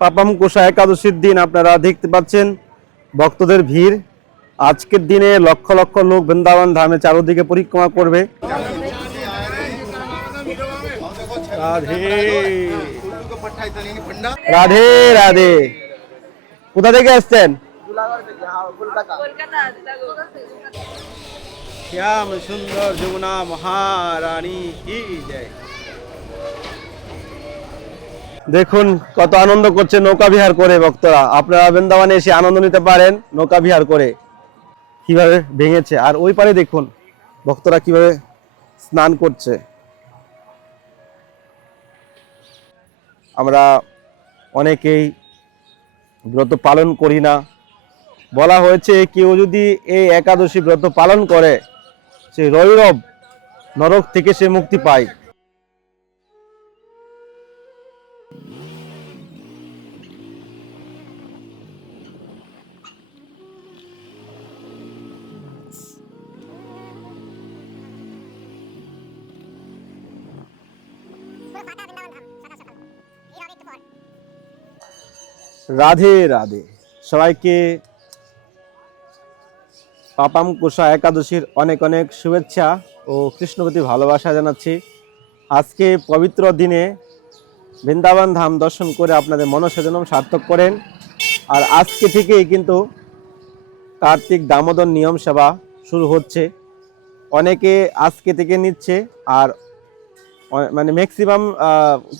পাপাম কোষা একাদশীর দিন আপনারা দেখতে পাচ্ছেন। ভক্তদের ভিড়। আজকের দিনে লক্ষ লক্ষ লোক বৃন্দাবন ধামে চারদিকে পরিক্রমা করবে। রাধে। রাধে রাধে। কোথা থেকে আসছেন? শ্যাম সুন্দর যমুনা মহারানী, কি জয়। দেখুন, কত আনন্দ করছে নৌকা বিহার করে ভক্তরা। আপনারা বৃন্দাবনে এসে আনন্দ নিতে পারেন নৌকা বিহার করে। কীভাবে ভেঙেছে? আর ওই পারে দেখুন, ভক্তরা কীভাবে স্নান করছে। আমরা অনেকেই ব্রত পালন করি না। বলা হয়েছে, কেউ যদি এই একাদশী ব্রত পালন করে, সে রৈরব নরক থেকে সে মুক্তি পায়। রাধে রাধে। সবাইকে পাপাম কুষা একাদশীর অনেক অনেক শুভেচ্ছা ও কৃষ্ণপতি ভালোবাসা জানাচ্ছি। আজকে পবিত্র দিনে বৃন্দাবন ধাম দর্শন করে আপনাদের মনসজনম সার্থক করেন। আর আজকে থেকেই কিন্তু কার্তিক দামোদর নিয়ম সেবা শুরু হচ্ছে। অনেকে আজকে থেকে নিচ্ছে আর মানে ম্যাক্সিমাম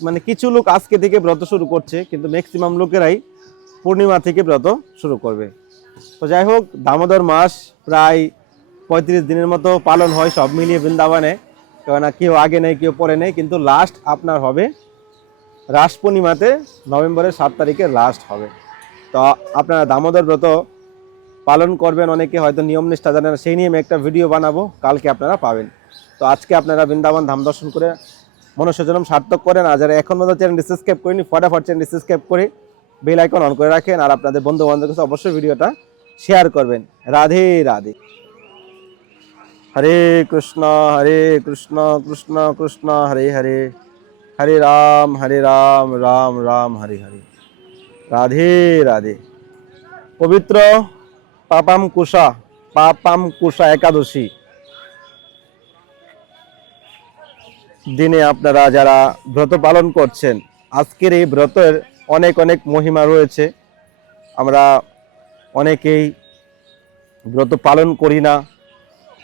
মানে কিছু লোক আজকে থেকে ব্রত শুরু করছে, কিন্তু ম্যাক্সিমাম লোকেরাই পূর্ণিমা থেকে ব্রত শুরু করবে। তো যাই হোক, দামোদর মাস প্রায় পঁয়ত্রিশ দিনের মতো পালন হয় সব মিলিয়ে বৃন্দাবনে। কেননা কেউ আগে নেই, কেউ পরে নেই, কিন্তু লাস্ট আপনার হবে রাস পূর্ণিমাতে নভেম্বরের সাত তারিখে লাস্ট হবে। তো আপনারা দামোদর ব্রত পালন করবেন, অনেকে হয়তো নিয়ম নিষ্ঠা জানেন সেই নিয়ে একটা ভিডিও বানাবো, কালকে আপনারা পাবেন। তো আজকে আপনারা বৃন্দাবন ধাম দর্শন করে মনুষ্যজনম সার্থক করেন। আর যারা এখন মতো চ্যানেল সাবস্ক্রাইব করেনি ফটাফট চ্যানেল সাবস্ক্রাইব করে বেল আইকন অন করে রাখেন আর আপনাদের বন্ধু বান্ধবের কাছে অবশ্যই ভিডিওটা শেয়ার করবেন। রাধে রাধে। হরে কৃষ্ণ হরে কৃষ্ণ কৃষ্ণ কৃষ্ণ, হরে হরে। হরে রাম হরে রাম রাম রাম, হরে হরে। রাধে রাধে। পবিত্র পাপাম কুষা পাপাম কুষা একাদশী। দিনে আপনারা যারা ব্রত পালন করছেন, আজকের এই ব্রতের অনেক অনেক মহিমা রয়েছে। আমরা অনেকেই ব্রত পালন করি না।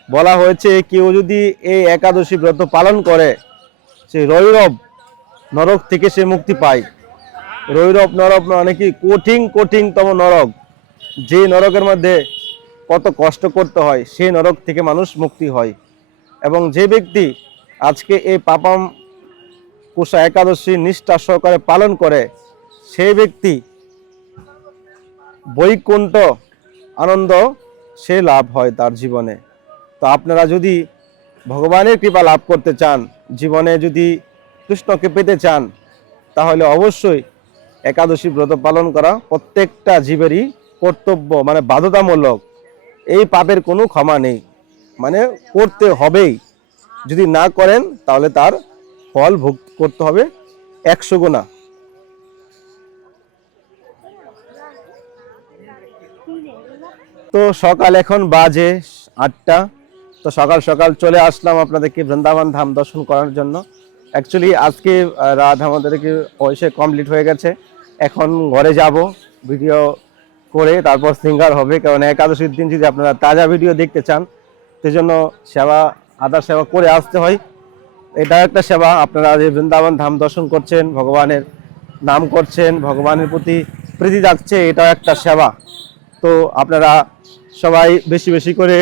বলা হয়েছে, কেউ যদি এই একাদশী ব্রত পালন করে, সে রৈরব নরক থেকে সে মুক্তি পায়। রৈরব নরক মানে কঠিন, কঠিনতম নরক। যে নরকের মধ্যে কত কষ্ট করতে হয় সেই নরক থেকে মানুষ মুক্তি হয়। এবং যে ব্যক্তি আজকে এই পাপাম কুষা একাদশী নিষ্ঠা সহকারে পালন করে সেই ব্যক্তি বৈকুণ্ঠ আনন্দ সে লাভ হয় তার জীবনে। তো আপনারা যদি ভগবানের কৃপা লাভ করতে চান, জীবনে যদি কৃষ্ণকে পেতে চান, তাহলে অবশ্যই একাদশী ব্রত পালন করা প্রত্যেকটা জীবেরই কর্তব্য মানে বাধ্যতামূলক। এই পাপের কোনো ক্ষমা নেই। মানে করতে হবেই। যদি না করেন, তাহলে তার ফল ভোগ করতে হবে একশো গুণা। তো সকাল এখন বাজে আটটা। তো সকাল সকাল চলে আসলাম আপনাদেরকে বৃন্দাবন ধাম দর্শন করার জন্য। অ্যাকচুয়ালি আজকে রাত আমাদেরকে পয়সা কমপ্লিট হয়ে গেছে। এখন ঘরে যাব ভিডিও করে তারপর সিঙ্গার হবে, কারণ একাদশীর দিন যদি আপনারা তাজা ভিডিও দেখতে চান, সেজন্য সেবা, আদার সেবা করে আসতে হয়। এটা একটা সেবা, আপনারা যে বৃন্দাবন ধাম দর্শন করছেন, ভগবানের নাম করছেন, ভগবানের প্রতি প্রীতি যাচ্ছে এটাও একটা সেবা। তো আপনারা সবাই বেশি বেশি করে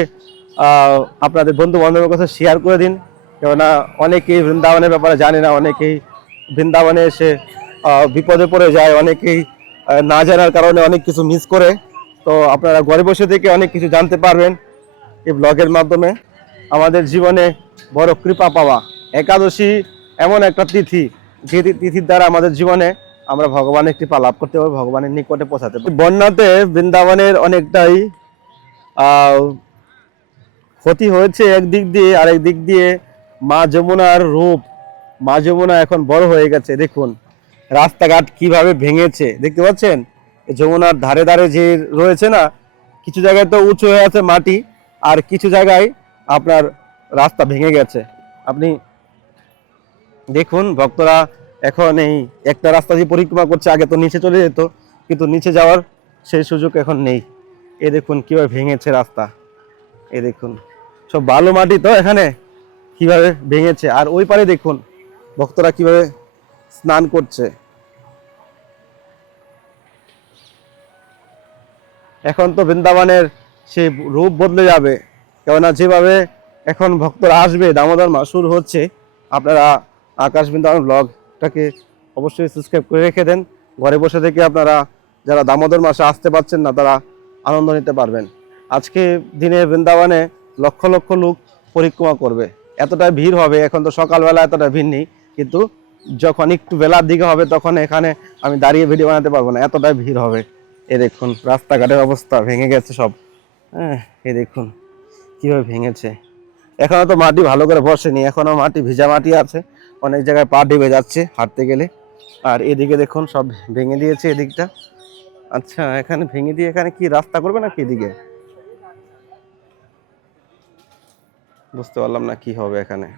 আপনাদের বন্ধু বান্ধবের কাছে শেয়ার করে দিন। কেননা অনেকেই বৃন্দাবনের ব্যাপারে জানে না, অনেকেই বৃন্দাবনে এসে বিপদে পড়ে যায়, অনেকেই না জানার কারণে অনেক কিছু মিস করে। তো আপনারা ঘরে বসে থেকে অনেক কিছু জানতে পারবেন এই ব্লগের মাধ্যমে। আমাদের জীবনে বড় কৃপা পাওয়া। একাদশী এমন একটা তিথি, যে তিথির দ্বারা আমাদের জীবনে আমরা ভগবানের কৃপা লাভ করতে পারব, ভগবানের নিকটে পৌঁছাতে পারব। বন্যাতে বৃন্দাবনের অনেকটাই ক্ষতি হয়েছে একদিক দিয়ে, আরেক দিক দিয়ে মা যমুনার রূপ, মা যমুনা এখন বড় হয়ে গেছে, দেখুন। রাস্তাঘাট কীভাবে ভেঙেছে, দেখতে পাচ্ছেন? যমুনার ধারে ধারে যে রয়েছে না, কিছু জায়গায় তো উঁচু হয়ে আছে মাটি, আর কিছু জায়গায় আপনার রাস্তা ভেঙে গেছে। আপনি দেখুন, ভক্তরা এখন এই একটা রাস্তা দিয়ে পরিক্রমা করছে, আগে তো নিচে চলে যেত, কিন্তু নিচে যাওয়ার সেই সুযোগ এখন নেই। এ দেখুন কীভাবে ভেঙেছে রাস্তা। এ দেখুন, সব বালু মাটি তো এখানে কীভাবে ভেঙেছে। আর ওই পারে দেখুন, ভক্তরা কীভাবে স্নান করছে। এখন তো বৃন্দাবনের সেই রূপ বদলে যাবে। কেননা যেভাবে এখন ভক্তরা আসবে, দামোদর মাস শুরু হচ্ছে। আপনারা আকাশ বৃন্দাবন ব্লগটাকে অবশ্যই সাবস্ক্রাইব করে রেখে দেন। ঘরে বসে থেকে আপনারা যারা দামোদর মাসে আসতে পারছেন না, তারা আনন্দ নিতে পারবেন। আজকে দিনে বৃন্দাবনে লক্ষ লক্ষ লোক পরিক্রমা করবে। এতটা ভিড় হবে, এখন তো সকালবেলা এতটা ভিড় নেই, কিন্তু যখন একটু বেলার দিকে হবে, তখন এখানে আমি দাঁড়িয়ে ভিডিও বানাতে পারব না, এতটাই ভিড় হবে। এ দেখুন, রাস্তাঘাটের অবস্থা ভেঙে গেছে সব। হ্যাঁ এ দেখুন, কীভাবে ভেঙেছে। এখনও তো মাটি ভালো করে বসেনি, এখনও মাটি, ভিজা মাটি আছে। অনেক জায়গায় পা ডেবে যাচ্ছে হাঁটতে গেলে। আর এদিকে দেখুন, সব ভেঙে দিয়েছে এদিকটা। আচ্ছা এখানে ভেঙে দিয়ে এখানে কি রাস্তা করবে নাকি এদিকে? বুঝতে পারলাম না কি হবে এখানে।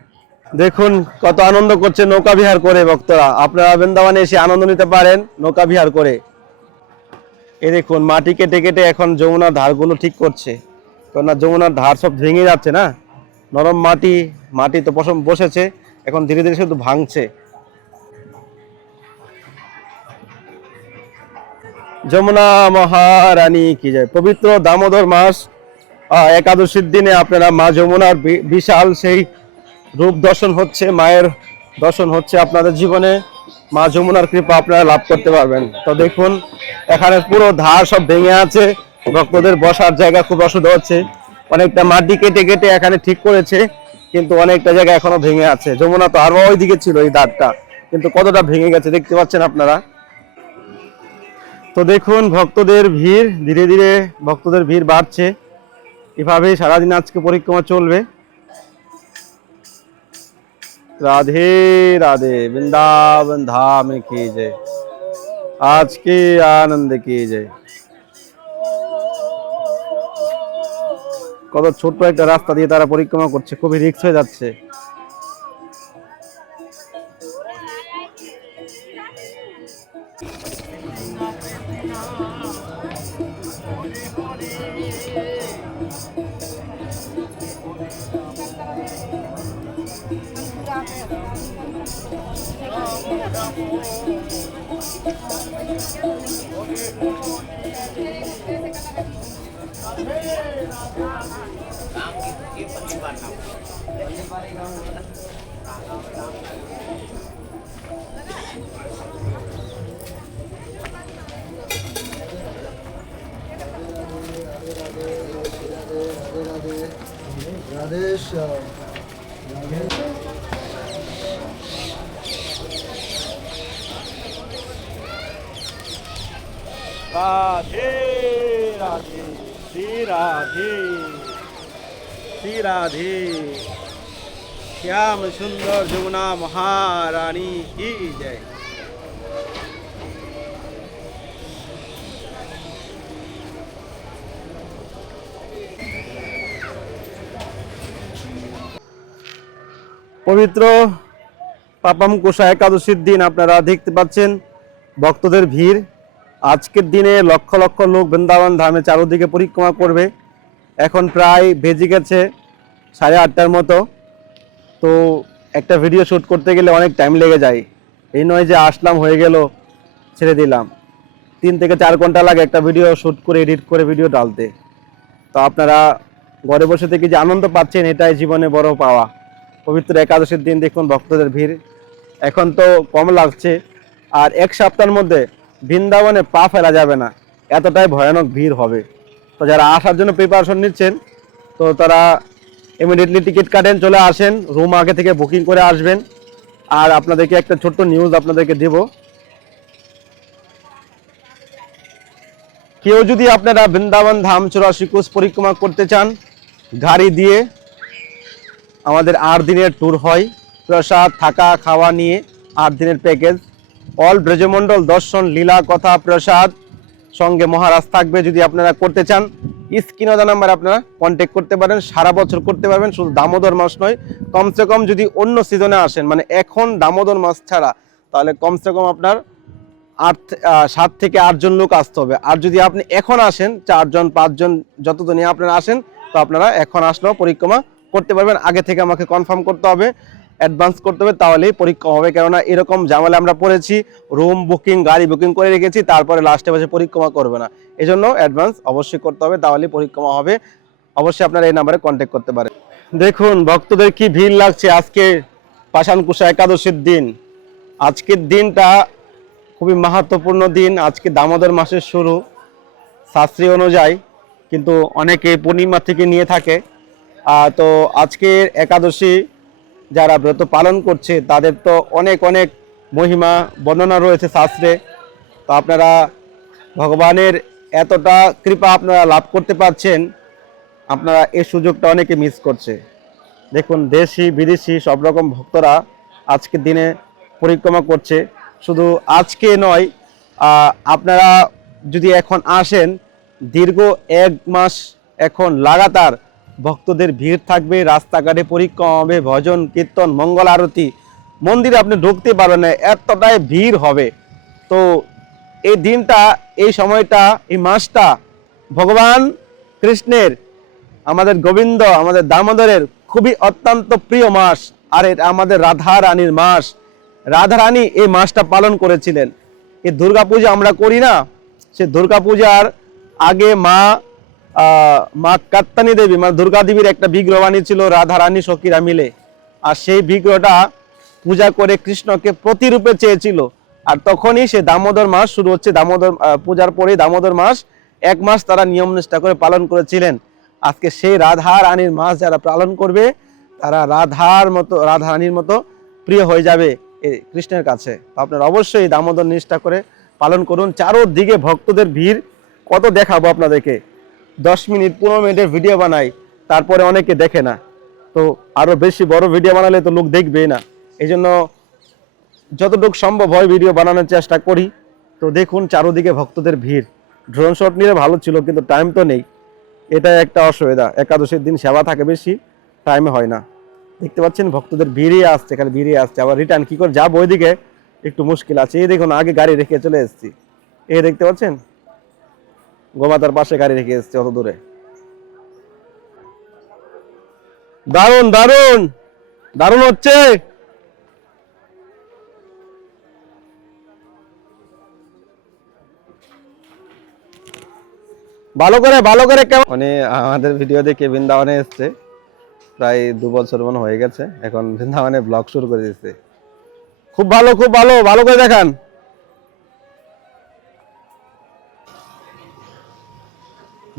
দেখুন, কত আনন্দ করছে নৌকা বিহার করে ভক্তরা। আপনারা বৃন্দাবনে এসে আনন্দ নিতে পারেন নৌকা বিহার করে। এ দেখুন, মাটি কেটে কেটে এখন যমুনার ধারগুলো ঠিক করছে। কেননা যমুনার ধার সব ভেঙে যাচ্ছে না? নরম মাটি মাটি তো বসেছে, এখন ধীরে ধীরে শুধু ভাঙছে। যমুনা মহারানী কি যায় পবিত্র দামোদর মাস একাদশীর দিনে আপনারা মা যমুনার বিশাল সেই রূপ দর্শন হচ্ছে, মায়ের দর্শন হচ্ছে আপনাদের জীবনে। মা যমুনার কৃপা আপনারা লাভ করতে পারবেন। তো দেখুন, এখানে পুরো ধার সব ভেঙে আছে, ভক্তদের বসার জায়গা খুব অসুবিধা হচ্ছে। অনেকটা মাটি কেটে কেটে এখানে ঠিক করেছে, কিন্তু অনেকটা জায়গা এখনও ভেঙে আছে। যমুনা তো আরও ওইদিকে ছিল এই ধারটা, কিন্তু কতটা ভেঙে গেছে দেখতে পাচ্ছেন আপনারা। তো দেখুন, ভক্তদের ভিড়, ধীরে ধীরে ভক্তদের ভিড় বাড়ছে। এভাবেই সারাদিন আজকে পরিক্রমা চলবে। রাধে রাধে, বৃন্দাবন ধাম কি আজকে আনন্দ কে যে কত ছোট্ট একটা রাস্তা দিয়ে তারা পরিক্রমা করছে, খুবই রিক্স হয়ে যাচ্ছে। Radesha. রাধে রাধে শ্রী রাধে শ্রী রাধে শ্যাম সুন্দর যমুনা মহারানী কি জয় পবিত্র পাপাম কোষা একাদশীর দিন আপনারা দেখতে পাচ্ছেন, ভক্তদের ভিড়। আজকের দিনে লক্ষ লক্ষ লোক বৃন্দাবন ধামে চারদিকে পরিক্রমা করবে। এখন প্রায় ভেজে গেছে সাড়ে আটটার মতো। তো একটা ভিডিও শ্যুট করতে গেলে অনেক টাইম লেগে যায়। এই নয় যে আসলাম, হয়ে গেল, ছেড়ে দিলাম। তিন থেকে চার ঘণ্টা লাগে একটা ভিডিও শ্যুট করে এডিট করে ভিডিও ডালতে তো আপনারা ঘরে বসে থেকে যে আনন্দ পাচ্ছেন, এটাই জীবনে বড় পাওয়া। পবিত্র একাদশীর দিন দেখুন ভক্তদের ভিড়। এখন তো কম লাগছে। আর এক সপ্তাহের মধ্যে বৃন্দাবনে পা ফেলা যাবে না। এতটাই ভয়ানক ভিড় হবে। তো যারা আসার জন্য প্রিপারেশন নিচ্ছেন, তো তারা ইমিডিয়েটলি টিকিট কাটেন, চলে আসেন রুম আগে থেকে বুকিং করে আসবেন। আর আপনাদেরকে একটা ছোট্ট নিউজ আপনাদেরকে দেব। কেউ যদি আপনারা বৃন্দাবন ধাম চুরাশি পরিক্রমা করতে চান, গাড়ি দিয়ে আমাদের আট দিনের ট্যুর হয়। প্রসাদ, থাকা, খাওয়া নিয়ে আট দিনের প্যাকেজ অল ব্রজমণ্ডল দর্শন, লীলা, কথা, প্রসাদ সঙ্গে মহারাজ থাকবে যদি আপনারা করতে চান। স্ক্রিনদা নাম্বার আপনারা কন্ট্যাক্ট করতে পারেন, সারা বছর করতে পারবেন, শুধু দামোদর মাস নয়, কমসে কম যদি অন্য সিজনে আসেন মানে এখন দামোদর মাস ছাড়া, তাহলে কমসে কম আপনার আট সাত থেকে আটজন লোক আসতে হবে। আর যদি আপনি এখন আসেন চারজন পাঁচজন যতজনই আপনারা আসেন, তো আপনারা এখন আসলেও পরিক্রমা করতে পারবেন। আগে থেকে আমাকে কনফার্ম করতে হবে। অ্যাডভান্স করতে হবে, তাহলেই পরীক্ষা হবে। কেননা এরকম জামালে আমরা পড়েছি রুম বুকিং গাড়ি বুকিং করে রেখেছি, তারপরে লাস্টে বসে পরিক্রমা করবে না। এই জন্য অ্যাডভান্স অবশ্যই করতে হবে, তাহলেই পরিক্রমা হবে। অবশ্যই আপনারা এই নাম্বারে কন্ট্যাক্ট করতে পারেন। দেখুন, ভক্তদের কি ভিড় লাগছে আজকে পাষাণকুশা একাদশীর দিন? আজকের দিনটা খুবই মাহাত্মপূর্ণ দিন। আজকে দামোদর মাসের শুরু, শাস্ত্রী অনুযায়ী, কিন্তু অনেকে পূর্ণিমা থেকে নিয়ে থাকে। তো আজকের একাদশী যারা ব্রত পালন করছে, তাদের তো অনেক অনেক মহিমা, বর্ণনা রয়েছে শাস্ত্রে। তো আপনারা ভগবানের এতটা কৃপা আপনারা লাভ করতে পারছেন, আপনারা এই সুযোগটা অনেকে মিস করছে। দেখুন, দেশি, বিদেশি সব রকম ভক্তরা আজকের দিনে পরিক্রমা করছে। শুধু আজকে নয় আপনারা যদি এখন আসেন, দীর্ঘ এক মাস এখন লাগাতার ভক্তদের ভিড় থাকবে, রাস্তাঘাটে পরিক্রমা হবে, ভজন, কীর্তন, মঙ্গল আরতি। মন্দিরে আপনি ঢুকতে পারবেন না, এতটাই ভিড় হবে। তো এই দিনটা, এই সময়টা, এই মাসটা ভগবান কৃষ্ণের, আমাদের গোবিন্দ, আমাদের দামোদরের খুবই অত্যন্ত প্রিয় মাস, আর এটা আমাদের রাধা রানীর মাস। রাধা রানী এই মাসটা পালন করেছিলেন। এই দুর্গা পূজা আমরা করি না, সে দুর্গা পূজার আগে মা মা কাত্তানি দেবী মানে দুর্গা দেবীর একটা বিগ্রহ বানিয়েছিল রাধা, রানী, সখীরা মিলে। আর সেই বিগ্রহটা পূজা করে কৃষ্ণকে প্রতিরূপে চেয়েছিল। আর তখনই সে দামোদর মাস শুরু হচ্ছে। দামোদর পূজার পরেই দামোদর মাস এক মাস তারা নিয়ম নিষ্ঠা করে পালন করেছিলেন। আজকে সেই রাধা, রানীর মাস যারা পালন করবে, তারা রাধার মতো, রাধা, রানীর মতো প্রিয় হয়ে যাবে কৃষ্ণের কাছে। আপনারা অবশ্যই দামোদর নিষ্ঠা করে পালন করুন। চারোদিকে ভক্তদের ভিড়। কত দেখাবো আপনাদেরকে? দশ মিনিট, পনেরো মিনিটের ভিডিও বানাই, তারপরে অনেকে দেখে না। তো আরও বেশি বড় ভিডিও বানালে তো লোক দেখবেই না। এই জন্য যতটুকু সম্ভব হয় ভিডিও বানানোর চেষ্টা করি। তো দেখুন, চারোদিকে ভক্তদের ভিড়। ড্রোন শট নিলে ভালো ছিল, কিন্তু টাইম তো নেই। এটা একটা অসুবিধা। একাদশীর দিন সেবা থাকে বেশি টাইমে হয় না। দেখতে পাচ্ছেন, ভক্তদের ভিড়িয়ে আসছে খালি ভিড়িয়ে আসছে। আবার রিটার্ন কী করে? যাব ওইদিকে, একটু মুশকিল আছে। এই দেখুন, আগে গাড়ি রেখে চলে এসেছি। এই দেখতে পাচ্ছেন? গোমাতার পাশে গাড়ি রেখে এসেছি অত দূরে। দারুণ দারুণ দারুণ হচ্ছে। ভালো করে ভালো করে কেমন মানে আমাদের ভিডিও দেখে বৃন্দাবনে এসছে। প্রায় দু বছর মনে হয়ে গেছে। এখন বৃন্দাবনে ব্লগ শুরু করে দিচ্ছে খুব ভালো খুব ভালো ভালো করে দেখান।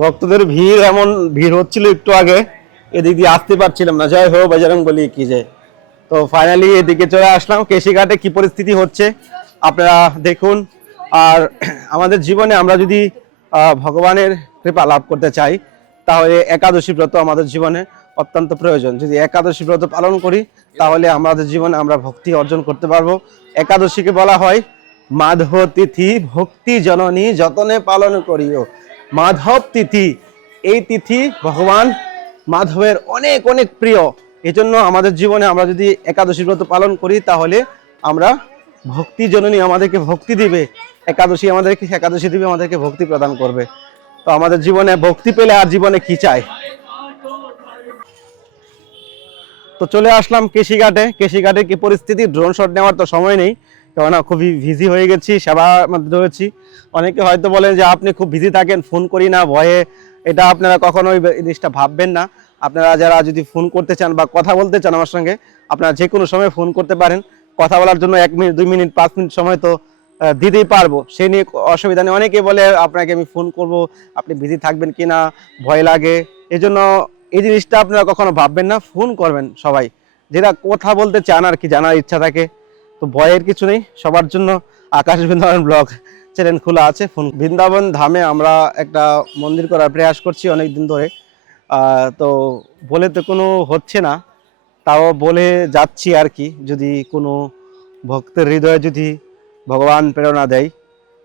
ভক্তদের ভিড় এমন, ভিড় হচ্ছিল একটু আগে, এদিক দিয়ে আসতে পারছিলাম না। জয় হো বাজারং বলি কি যে, তো ফাইনালি এদিকে চলে আসলাম। কেশিঘাটে কি পরিস্থিতি হচ্ছে, আপনারা দেখুন। আর আমাদের জীবনে আমরা যদি ভগবানের কৃপা লাভ করতে চাই, তাহলে একাদশী ব্রত আমাদের জীবনে অত্যন্ত প্রয়োজন। যদি একাদশী ব্রত পালন করি, তাহলে আমাদের জীবনে আমরা ভক্তি অর্জন করতে পারব। একাদশীকে বলা হয় মাধব তিথি ভক্তি জননী, যতনে পালন করিও। মাধব তিথি। এই তিথি ভগবান মাধবের অনেক অনেক প্রিয়। এজন্য আমাদের জীবনে আমরা যদি একাদশী ব্রত পালন করি, তাহলে আমরা ভক্তি জননী আমাদেরকে ভক্তি দিবে। একাদশী আমাদেরকে, একাদশী দিবে আমাদেরকে ভক্তি প্রদান করবে। তো আমাদের জীবনে ভক্তি পেলে আর জীবনে কি চাই? তো চলে আসলাম কেশিঘাটে। কেশিঘাটে কি পরিস্থিতি? ড্রোন শট নেওয়ার তো সময় নেই। কেননা খুবই বিজি হয়ে গেছি, সেবার মধ্যে রয়েছি। অনেকে হয়তো বলেন যে আপনি খুব ভিজি থাকেন ফোন করি না, ভয়ে। এটা আপনারা কখনোই জিনিসটা ভাববেন না। আপনারা যারা যদি ফোন করতে চান বা কথা বলতে চান আমার সঙ্গে, আপনারা যে কোনো সময় ফোন করতে পারেন। কথা বলার জন্য এক মিনিট, দুই মিনিট, পাঁচ মিনিট সময় তো দিতেই পারব। সে নিয়ে অসুবিধা নেই। অনেকে বলে, আপনাকে আমি ফোন করব, আপনি বিজি থাকবেন কি না, ভয় লাগে? এই জন্য এই জিনিসটা আপনারা কখনো ভাববেন না। ফোন করবেন সবাই। যেটা কথা বলতে চান আর কি, জানার ইচ্ছা থাকে তো ভয়ের কিছু নেই, সবার জন্য আকাশ বৃন্দাবন ব্লগ চ্যানেল খোলা আছে। ফোন বৃন্দাবন ধামে আমরা একটা মন্দির করার প্রয়াস করছি অনেক দিন ধরে তো বলে তো কোনো হচ্ছে না, তাও বলে যাচ্ছি আর কি, যদি কোনো ভক্তের হৃদয়ে যদি ভগবান প্রেরণা দেয়,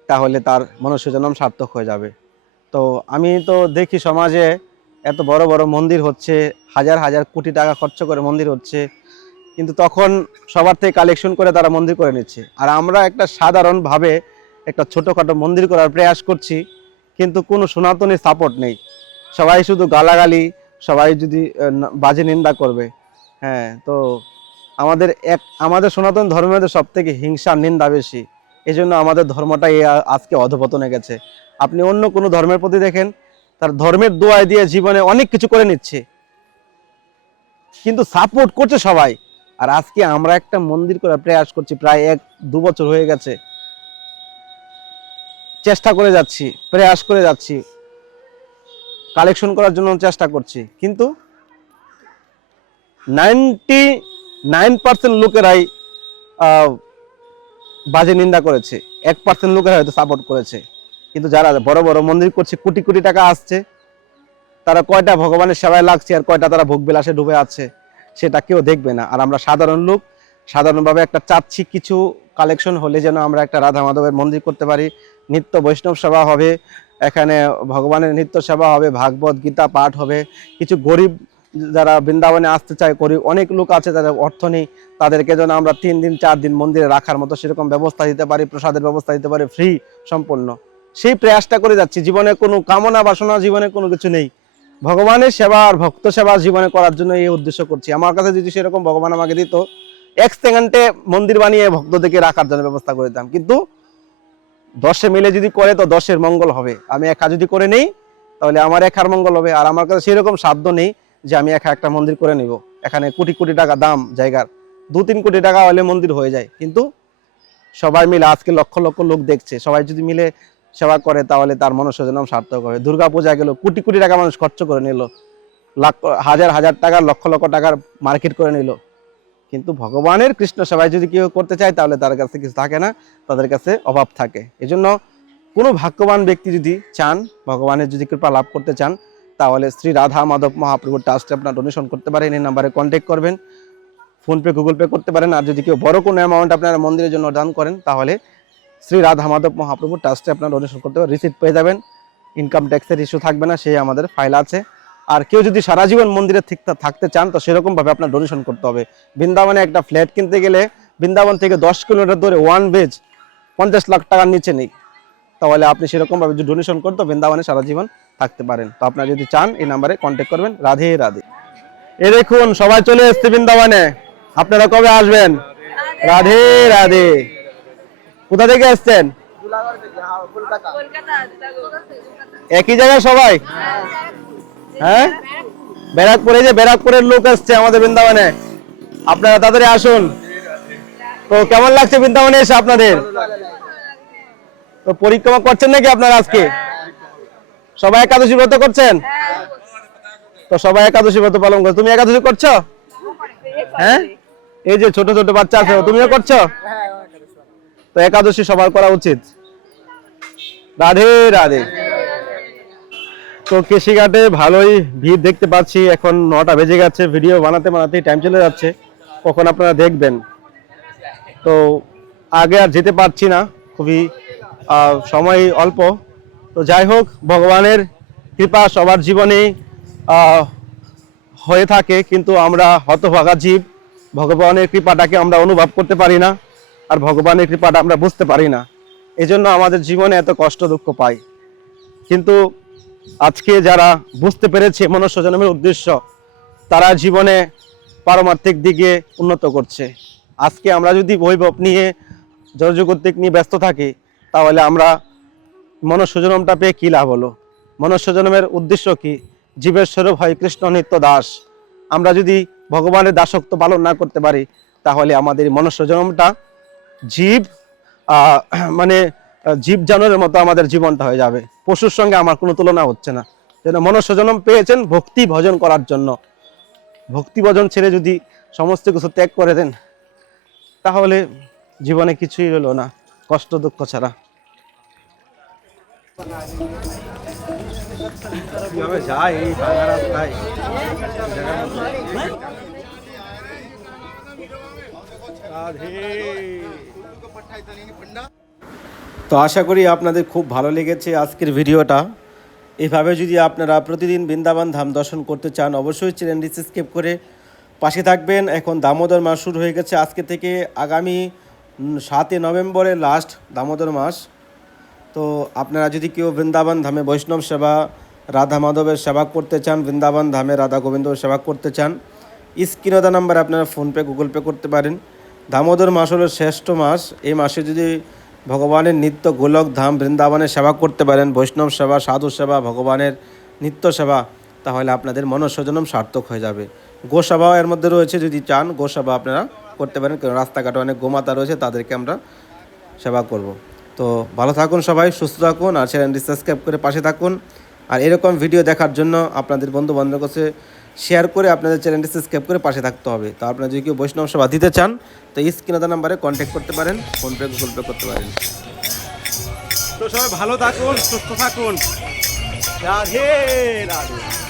তাহলে তার মনুষ্য জন্ম সার্থক হয়ে যাবে। তো আমি তো দেখি সমাজে এত বড় বড় মন্দির হচ্ছে, হাজার হাজার কোটি টাকা খরচ করে মন্দির হচ্ছে কিন্তু তখন সবার থেকে কালেকশন করে তারা মন্দির করে নিচ্ছে। আর আমরা একটা সাধারণভাবে একটা ছোটোখাটো মন্দির করার প্রয়াস করছি, কিন্তু কোনো সনাতনী সাপোর্ট নেই। সবাই শুধু গালাগালি, সবাই যদি বাজে নিন্দা করবে। হ্যাঁ তো আমাদের এক, আমাদের সনাতন ধর্মের সব থেকে হিংসা, নিন্দা বেশি। এই জন্য আমাদের ধর্মটাই আজকে অধপতনে গেছে। আপনি অন্য কোনো ধর্মের প্রতি দেখেন, তার ধর্মের দোয়ায় দিয়ে জীবনে অনেক কিছু করে নিচ্ছে। কিন্তু সাপোর্ট করছে সবাই। আর আজকে আমরা একটা মন্দির করার প্রয়াস করছি, প্রায় এক, দু বছর হয়ে গেছে। চেষ্টা করে যাচ্ছি, প্রয়াস করে যাচ্ছি। কালেকশন করার জন্য চেষ্টা করছি, কিন্তু নাইনটি নাইন পার্সেন্ট লোকেরাই বাজে নিন্দা করেছে। এক পার্সেন্ট লোকেরা হয়তো সাপোর্ট করেছে। কিন্তু যারা বড় বড় মন্দির করছে, কোটি কোটি টাকা আসছে, তারা কয়টা ভগবানের সেবায় লাগছে আর কয়টা তারা ভোগ বিলাসে ডুবে আছে? সেটা কেউ দেখবে না। আর আমরা সাধারণ লোক, সাধারণভাবে একটা চাচ্ছি কিছু কালেকশন হলে যেন আমরা একটা রাধা মাধবের মন্দির করতে পারি। নিত্য বৈষ্ণব সেবা হবে, এখানে ভগবানের নিত্য সেবা হবে, ভাগবত গীতা পাঠ হবে। কিছু গরিব যারা বৃন্দাবনে আসতে চায়, গরিব অনেক লোক আছে যাদের অর্থ নেই, তাদেরকে যেন আমরা তিন দিন, চার দিন মন্দিরে রাখার মতো সেরকম ব্যবস্থা দিতে পারি, প্রসাদের ব্যবস্থা দিতে পারি ফ্রি সম্পূর্ণ। সেই প্রয়াসটা করে যাচ্ছি। জীবনে কোনো কামনা বাসনা, জীবনে কোনো কিছু নেই। ভগবানের সেবা আর ভক্ত সেবা জীবনে করার জন্য এই উদ্দেশ্য করছি। আমার কাছে যদি সেরকম ভগবান আমাকে দিত, এক সেকেন্ডে মন্দির বানিয়ে ভক্তদেরকে রাখার জন্য ব্যবস্থা করে দিতাম। কিন্তু দশে মিলে যদি করে তো দশের মঙ্গল হবে। আমি একা যদি করে নেই, তাহলে আমার একার মঙ্গল হবে। আর আমার কাছে সেরকম সাধ্য নেই যে আমি একা একটা মন্দির করে নিব। এখানে কোটি কোটি টাকা দাম জায়গার। দু তিন কোটি টাকা হলে মন্দির হয়ে যায়। কিন্তু সবাই মিলে, আজকে লক্ষ লক্ষ লোক দেখছে। সবাই যদি মিলে সেবা করে, তাহলে তার মনুষ্য জন্ম সার্থক হবে। দুর্গা পূজা গেল, কোটি কোটি টাকা মানুষ খরচ করে নিল। লাখ, হাজার হাজার টাকা লক্ষ লক্ষ টাকার মার্কেট করে নিল। কিন্তু ভগবানের কৃষ্ণ সেবায় যদি কেউ করতে চায়, তাহলে তার কাছে কিছু থাকে না, তাদের কাছে অভাব থাকে। এজন্য কোনো ভাগ্যবান ব্যক্তি যদি চান, ভগবানের যদি কৃপা লাভ করতে চান, তাহলে শ্রী রাধা মাধব মহাপ্রভুর ট্রাস্টে আপনার ডোনেশন করতে পারেন। এই নাম্বারে কন্ট্যাক্ট করবেন। ফোনপে গুগল পে করতে পারেন। আর যদি কেউ বড় কোনো অ্যামাউন্ট আপনারা মন্দিরের জন্য দান করেন, তাহলে শ্রী রাধা মাধব মহাপ্রভুর ট্রাস্টে আপনার ডোনেশন করতে পারেন রিসিপ্ট পেয়ে যাবেন। ইনকাম ট্যাক্সের ইস্যু থাকবে না সেই আমাদের ফাইল আছে। আর কেউ যদি সারা জীবন মন্দিরে থাকতে চান তো সেরকম ভাবে আপনার ডোনেশন করতে হবে। বৃন্দাবনে একটা ফ্ল্যাট কিনতে গেলে বৃন্দাবন থেকে দশ কিলোমিটার দূরে ওয়ান বেজ পঞ্চাশ লাখ টাকার নিচে নেই। তাহলে আপনি সেরকম ভাবে যদি ডোনেশন করতে বৃন্দাবনে সারা জীবন থাকতে পারেন। তো আপনারা যদি চান এই নাম্বারে কন্ট্যাক্ট করবেন রাধে রাধে। এ দেখুন সবাই চলে এসছে বৃন্দাবনে। আপনারা কবে আসবেন? রাধে রাধে। কোথা থেকে এসছেন একই জায়গায় সবাই? হ্যাঁ? ব্যারাকপুরে যে ব্যারাকপুরের লোক আসছে আমাদের বৃন্দাবনে। আপনারা তাড়াতাড়ি আসুন। তো কেমন লাগছে বৃন্দাবনে এসে আপনাদের? তো পরিক্রমা করছেন নাকি আপনারা আজকে? সবাই একাদশী ব্রত করছেন? তো সবাই একাদশী ব্রত পালন করছে। তুমি একাদশী করছ? হ্যাঁ? এই যে ছোট ছোট বাচ্চা আছে, তুমিও করছ? তো একাদশী সবার করা উচিত। রাধে রাধে। তো কৃষিঘাটে ভালোই ভিড় দেখতে পাচ্ছি। এখন নটা বেজে গেছে, ভিডিও বানাতে বানাতে টাইম চলে যাচ্ছে। কখন আপনারা দেখবেন। তো আগে আর যেতে পারছি না, খুবই সময় অল্প। তো যাই হোক, ভগবানের কৃপা সবার জীবনে হয়ে থাকে। কিন্তু আমরা হতভাগা জীব, ভগবানের কৃপাটাকে আমরা অনুভব করতে পারি না। আর ভগবানের কৃপাটা আমরা বুঝতে পারি না। এজন্য আমাদের জীবনে এত কষ্ট, দুঃখ পাই। কিন্তু আজকে যারা বুঝতে পেরেছে মনুষ্য জন্মের উদ্দেশ্য, তারা জীবনে পারমার্থিক দিকে উন্নত করছে। আজকে আমরা যদি বৈভব নিয়ে জড়জগতিক নিয়ে ব্যস্ত থাকি, তাহলে আমরা মনুষ্য জন্মটা পেয়ে কী লাভ হলো? মনুষ্য জন্মের উদ্দেশ্য কি? জীবের স্বরূপ হয় কৃষ্ণ নিত্য দাস। আমরা যদি ভগবানের দাসত্ব পালন না করতে পারি, তাহলে আমাদের এই মনুষ্য জন্মটা জীব মানে জীব জানোয়ারের মতো আমাদের জীবনটা হয়ে যাবে। পশুর সঙ্গে আমার কোনো তুলনা হচ্ছে না। যেন মনুষ্য জন্ম পেয়েছেন ভক্তি ভজন করার জন্য। ভক্তি ভজন ছেড়ে যদি সমস্ত কিছু ত্যাগ করে দেন, তাহলে জীবনে কিছুই রইল না, কষ্ট দুঃখ ছাড়া। রাধে। তো আশা করি আপনাদের খুব ভালো লেগেছে আজকের ভিডিওটা। এভাবে যদি আপনারা প্রতিদিন বৃন্দাবন ধাম দর্শন করতে চান, অবশ্যই চ্যানেলটি সাবস্ক্রাইব করে পাশে থাকবেন। এখন দামোদর মাস শুরু হয়ে গেছে আজকে থেকে আগামী সাতই নভেম্বরের লাস্ট দামোদর মাস। তো আপনারা যদি কেউ বৃন্দাবন ধামে বৈষ্ণব সেবা, রাধা মাধবের সেবা করতে চান, বৃন্দাবন ধামে রাধা গোবিন্দর সেবা করতে চান স্ক্রিনদা নাম্বারে আপনারা ফোনপে গুগল পে করতে পারেন। দামোদর মাস হলো শ্রেষ্ঠ মাস। এই মাসে যদি ভগবানের নিত্য গোলক ধাম বৃন্দাবনের সেবা করতে পারেন, বৈষ্ণব সেবা, সাধু সেবা, ভগবানের নিত্য সেবা, তাহলে আপনাদের মনস্বজনম সার্থক হয়ে যাবে। গোসেবাও এর মধ্যে রয়েছে, যদি চান গোসেবা আপনারা করতে পারেন, কারণ রাস্তাঘাটে অনেক গোমাতা রয়েছে, তাদেরকে আমরা সেবা করব। তো ভালো থাকুন সবাই, সুস্থ থাকুন, আর চ্যানেলটি সাবস্ক্রাইব করে পাশে থাকুন। আর এরকম ভিডিও দেখার জন্য আপনাদের বন্ধু বান্ধবের কাছে শেয়ার করে আপনাদের চ্যানেলটি সাবস্ক্রাইব করে পাশে থাকতে হবে। তো আপনারা যদি কেউ বৈষ্ণব সেবা দিতে চান, তো স্ক্রিনে নাম্বারে কন্ট্যাক্ট করতে পারেন ফোনপে গুগল পে করতে পারেন। তো সবাই ভালো থাকুন, সুস্থ থাকুন। রাধে রাধে।